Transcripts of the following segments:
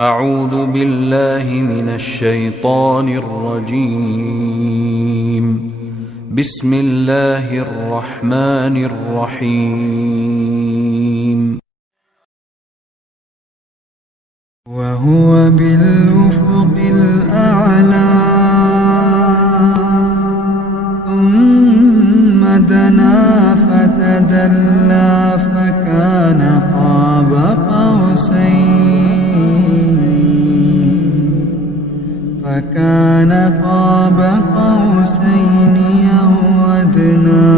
أعوذ بالله من الشيطان الرجيم. بسم الله الرحمن الرحيم. وهو بالأفق الأعلى ثم دنا فتدلى فكان قاب قوسين أو أدنى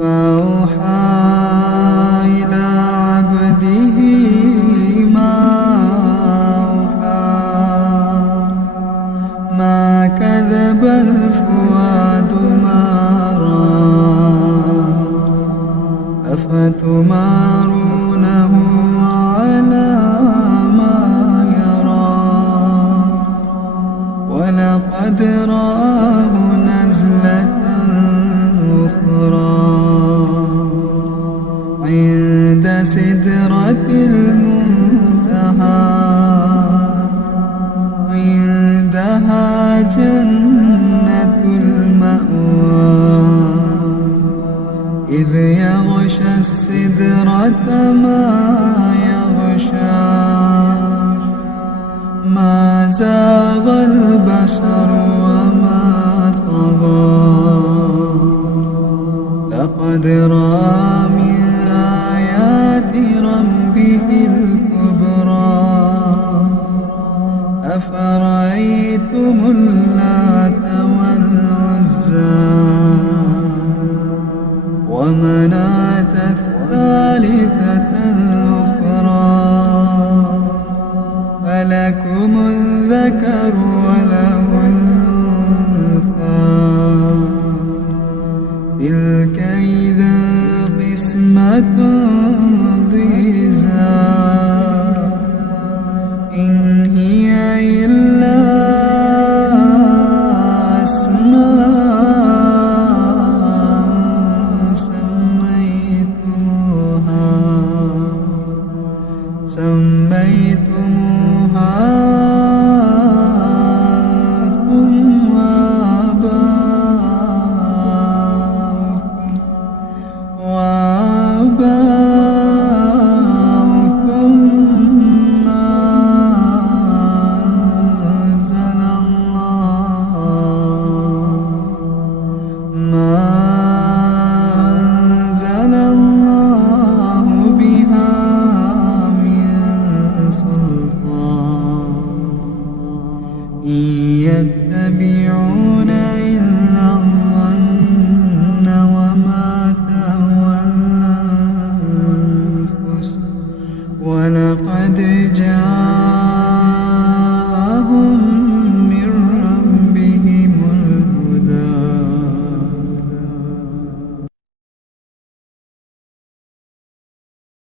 فأوحى إلى عبده ما أوحى ما كذب الفؤاد ما رأى أفتمارونه على ما يرى ولقد رآه نزلة أخرى عند سدرة المنتهى عندها جنة المأوى إذ يغشى السدرة ما يغشى ما زاغ البصر وما طغى لقد رأى من آيات ربه الكبرى أفرأيتم اللات والعزى ومناة الثالثة الأخرى ألكم الذكر وله الأنثى تلك إذا قسمة ضيزى إن هي إلا أسماء سميتموها أنتم وآباؤكم ما أنزل الله بها إن يتبعون إلا الظن وما تهوى الأنفس ولقد جاء